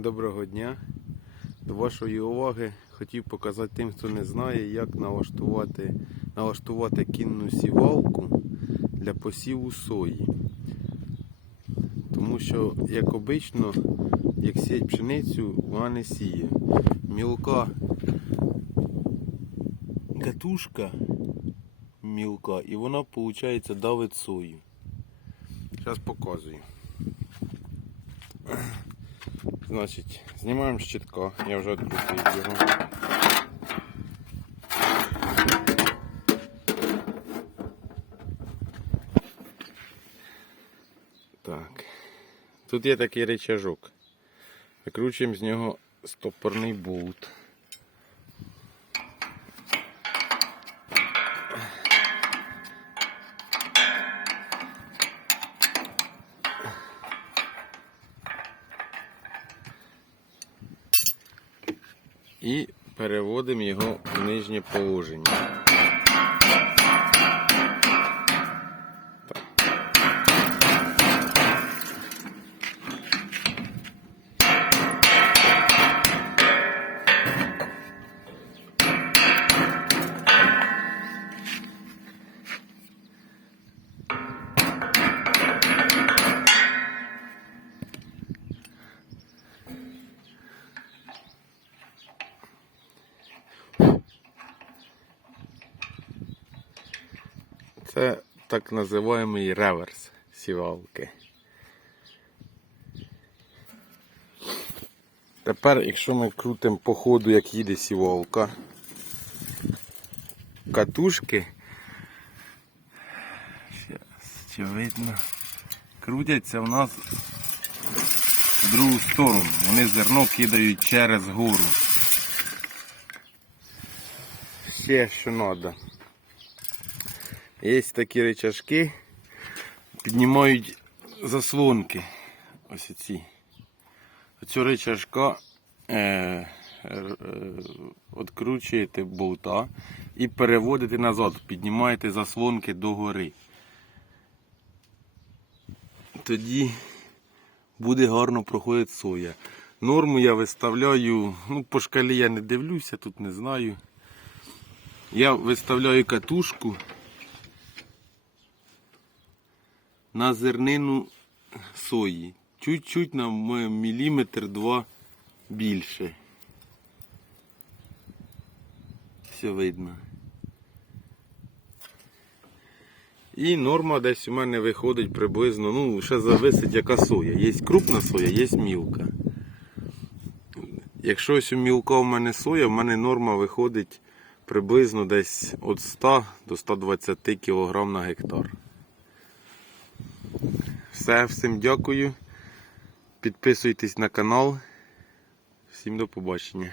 Доброго дня. До вашої уваги хотів показати тим, хто не знає, як налаштувати, налаштувати кінну сівалку для посіву сої. Тому що, як обично, як сіять пшеницю, вона не сіє. Мілка катушка мілка, і вона, виходить, давить сою. Зараз показую. Значить, знімаємо щитка, я вже відкрутив його. Так. Тут є такий речажок. Викручуємо з нього стопорний болт. І переводимо його в нижнє положення. Це так називаємий реверс сівалки. Тепер, якщо ми крутимо по ходу, як їде сівалка, катушки, видно, крутяться в нас в другу сторону. Вони зерно кидають через гору. Ще що треба. Є такі речашки, піднімають заслонки. Ось ці. Оцю речашка е, е, відкручуєте болта і переводите назад, піднімаєте заслонки догори. Тоді буде гарно проходити соя. Норму я виставляю, ну по шкалі я не дивлюся, тут не знаю. Я виставляю катушку на зернину сої. Чуть-чуть на міліметр два більше. Все видно. І норма десь у мене виходить приблизно, ну, ще зависить яка соя. Є крупна соя, є мілка. Якщо ось у мілка у мене соя, в мене норма виходить приблизно десь від 100 до 120 кг на гектар. Все, всім дякую. Підписуйтесь на канал. Всім до побачення.